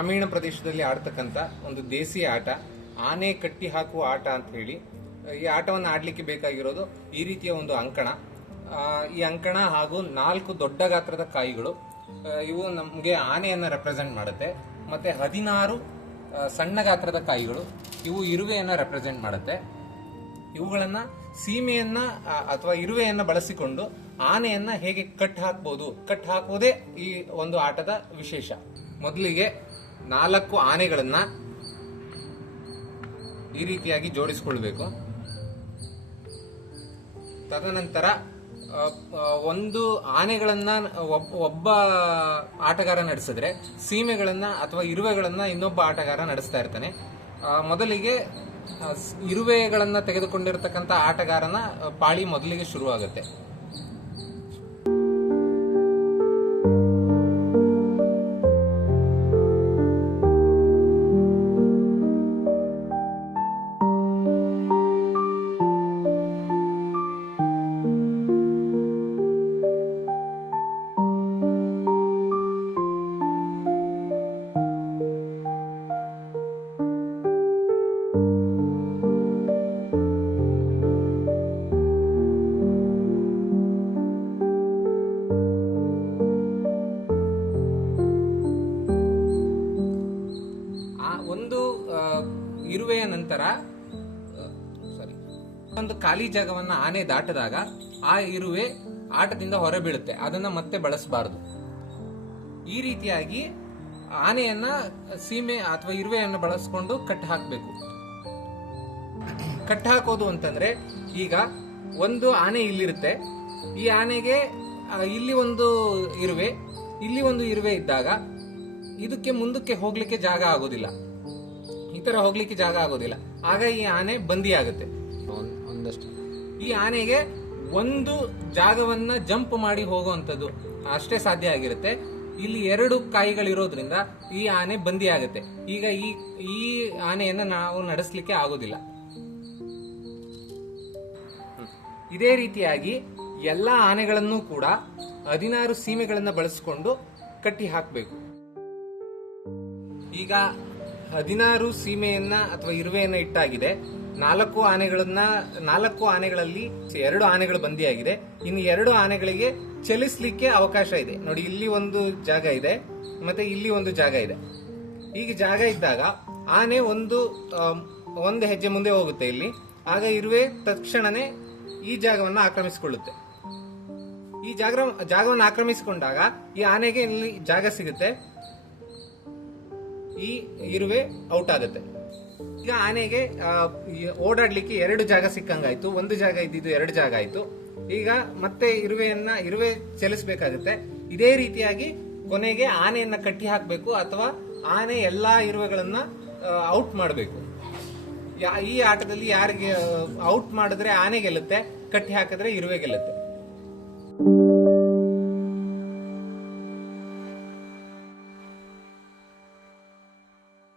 ಗ್ರಾಮೀಣ ಪ್ರದೇಶದಲ್ಲಿ ಆಡ್ತಕ್ಕಂಥ ಒಂದು ದೇಸಿ ಆಟ, ಆನೆ ಕಟ್ಟಿ ಹಾಕುವ ಆಟ ಅಂತ ಹೇಳಿ, ಈ ಆಟವನ್ನು ಆಡಲಿಕ್ಕೆ ಬೇಕಾಗಿರೋದು ಈ ರೀತಿಯ ಒಂದು ಅಂಕಣ. ಈ ಅಂಕಣ ಹಾಗೂ ನಾಲ್ಕು ದೊಡ್ಡ ಗಾತ್ರದ ಕಾಯಿಗಳು ಇವು ನಮಗೆ ಆನೆಯನ್ನ ರೆಪ್ರೆಸೆಂಟ್ ಮಾಡುತ್ತೆ. ಮತ್ತೆ ಹದಿನಾರು ಸಣ್ಣ ಗಾತ್ರದ ಕಾಯಿಗಳು, ಇವು ಇರುವೆಯನ್ನ ರೆಪ್ರೆಸೆಂಟ್ ಮಾಡುತ್ತೆ. ಇವುಗಳನ್ನು ಸೀಮೆಯನ್ನು ಅಥವಾ ಇರುವೆಯನ್ನ ಬಳಸಿಕೊಂಡು ಆನೆಯನ್ನ ಹೇಗೆ ಕಟ್ ಹಾಕ್ಬೋದು, ಕಟ್ ಹಾಕುವುದೇ ಈ ಒಂದು ಆಟದ ವಿಶೇಷ. ಮೊದಲಿಗೆ ನಾಲ್ಕು ಆನೆಗಳನ್ನ ಈ ರೀತಿಯಾಗಿ ಜೋಡಿಸಿಕೊಳ್ಬೇಕು. ತದನಂತರ ಒಂದು ಆನೆಗಳನ್ನ ಒಬ್- ಒಬ್ಬ ಆಟಗಾರ ನಡೆಸಿದ್ರೆ ಸೀಮೆಗಳನ್ನ ಅಥವಾ ಇರುವೆಗಳನ್ನ ಇನ್ನೊಬ್ಬ ಆಟಗಾರ ನಡೆಸ್ತಾ ಇರ್ತಾನೆ. ಮೊದಲಿಗೆ ಇರುವೆಗಳನ್ನ ತೆಗೆದುಕೊಂಡಿರ್ತಕ್ಕಂಥ ಆಟಗಾರನ ಪಾಳಿ ಮೊದಲಿಗೆ ಶುರುವಾಗುತ್ತೆ. ಒಂದು ಇರುವೆಯ ನಂತರ ಸಾರಿ ಒಂದು ಖಾಲಿ ಜಾಗವನ್ನು ಆನೆ ದಾಟದಾಗ ಆ ಇರುವೆ ಆಟದಿಂದ ಹೊರಬೀಳುತ್ತೆ. ಅದನ್ನ ಮತ್ತೆ ಬಳಸಬಾರದು. ಈ ರೀತಿಯಾಗಿ ಆನೆಯನ್ನ ಸೀಮೆ ಅಥವಾ ಇರುವೆಯನ್ನು ಬಳಸ್ಕೊಂಡು ಕಟ್ ಹಾಕಬೇಕು. ಕಟ್ ಹಾಕೋದು ಅಂತಂದ್ರೆ ಈಗ ಒಂದು ಆನೆ ಇಲ್ಲಿರುತ್ತೆ. ಈ ಆನೆಗೆ ಇಲ್ಲಿ ಒಂದು ಇರುವೆ, ಇಲ್ಲಿ ಒಂದು ಇರುವೆ ಇದ್ದಾಗ ಇದಕ್ಕೆ ಮುಂದಕ್ಕೆ ಹೋಗ್ಲಿಕ್ಕೆ ಜಾಗ ಆಗೋದಿಲ್ಲ. ಈ ತರ ಹೋಗ್ಲಿಕ್ಕೆ ಜಾಗ ಆಗೋದಿಲ್ಲ. ಆಗ ಈ ಆನೆ ಬಂದಿ ಆಗುತ್ತೆ. ಒಂದ್- ಒಂದಷ್ಟು. ಈ ಆನೆಗೆ ಒಂದು ಜಾಗವನ್ನ ಜಂಪ್ ಮಾಡಿ ಹೋಗುವಂಥದ್ದು ಅಷ್ಟೇ ಸಾಧ್ಯ ಆಗಿರುತ್ತೆ. ಇಲ್ಲಿ ಎರಡು ಕಾಯಿಗಳಿರೋದ್ರಿಂದ ಈ ಆನೆ ಬಂದಿ ಆಗುತ್ತೆ. ಈಗ ಈ ಈ ಆನೆಯನ್ನ ನಾವು ನಡೆಸಲಿಕ್ಕೆ ಆಗೋದಿಲ್ಲ. ಇದೇ ರೀತಿಯಾಗಿ ಎಲ್ಲ ಆನೆಗಳನ್ನು ಕೂಡ ಹದಿನಾರು ಸೀಮೆಗಳನ್ನು ಬಳಸಿಕೊಂಡು ಕಟ್ಟಿ ಹಾಕಬೇಕು. ಈಗ ಹದಿನಾರು ಸೀಮೆಯನ್ನ ಅಥವಾ ಇರುವೆಯನ್ನ ಇಟ್ಟಾಗಿದೆ. ನಾಲ್ಕು ಆನೆಗಳನ್ನ, ನಾಲ್ಕು ಆನೆಗಳಲ್ಲಿ ಎರಡು ಆನೆಗಳು ಬಂದಿಯಾಗಿದೆ. ಇನ್ನು ಎರಡು ಆನೆಗಳಿಗೆ ಚಲಿಸಲಿಕ್ಕೆ ಅವಕಾಶ ಇದೆ. ನೋಡಿ, ಇಲ್ಲಿ ಒಂದು ಜಾಗ ಇದೆ, ಮತ್ತೆ ಇಲ್ಲಿ ಒಂದು ಜಾಗ ಇದೆ. ಈಗ ಜಾಗ ಇದ್ದಾಗ ಆನೆ ಒಂದು ಒಂದು ಹೆಜ್ಜೆ ಮುಂದೆ ಹೋಗುತ್ತೆ ಇಲ್ಲಿ. ಆಗ ಇರುವೆ ತಕ್ಷಣನೇ ಈ ಜಾಗವನ್ನು ಆಕ್ರಮಿಸಿಕೊಳ್ಳುತ್ತೆ. ಈ ಜಾಗ ಜಾಗವನ್ನು ಆಕ್ರಮಿಸಿಕೊಂಡಾಗ ಈ ಆನೆಗೆ ಇಲ್ಲಿ ಜಾಗ ಸಿಗುತ್ತೆ. ಈ ಇರುವೆ ಔಟ್ ಆಗುತ್ತೆ. ಈಗ ಆನೆಗೆ ಓಡಾಡ್ಲಿಕ್ಕೆ ಎರಡು ಜಾಗ ಸಿಕ್ಕಂಗಾಯ್ತು. ಒಂದು ಜಾಗ ಇದ್ದಿದ್ದು ಎರಡು ಜಾಗ ಆಯ್ತು. ಈಗ ಮತ್ತೆ ಇರುವೆಯನ್ನ, ಇರುವೆ ಚಲಿಸಬೇಕಾಗುತ್ತೆ. ಇದೇ ರೀತಿಯಾಗಿ ಕೊನೆಗೆ ಆನೆಯನ್ನ ಕಟ್ಟಿ ಹಾಕಬೇಕು ಅಥವಾ ಆನೆ ಎಲ್ಲಾ ಇರುವೆಗಳನ್ನ ಔಟ್ ಮಾಡಬೇಕು. ಈ ಆಟದಲ್ಲಿ ಯಾರಿಗೆ ಔಟ್ ಮಾಡಿದ್ರೆ ಆನೆ ಗೆಲ್ಲುತ್ತೆ, ಕಟ್ಟಿ ಹಾಕಿದ್ರೆ ಇರುವೆ ಗೆಲ್ಲುತ್ತೆ.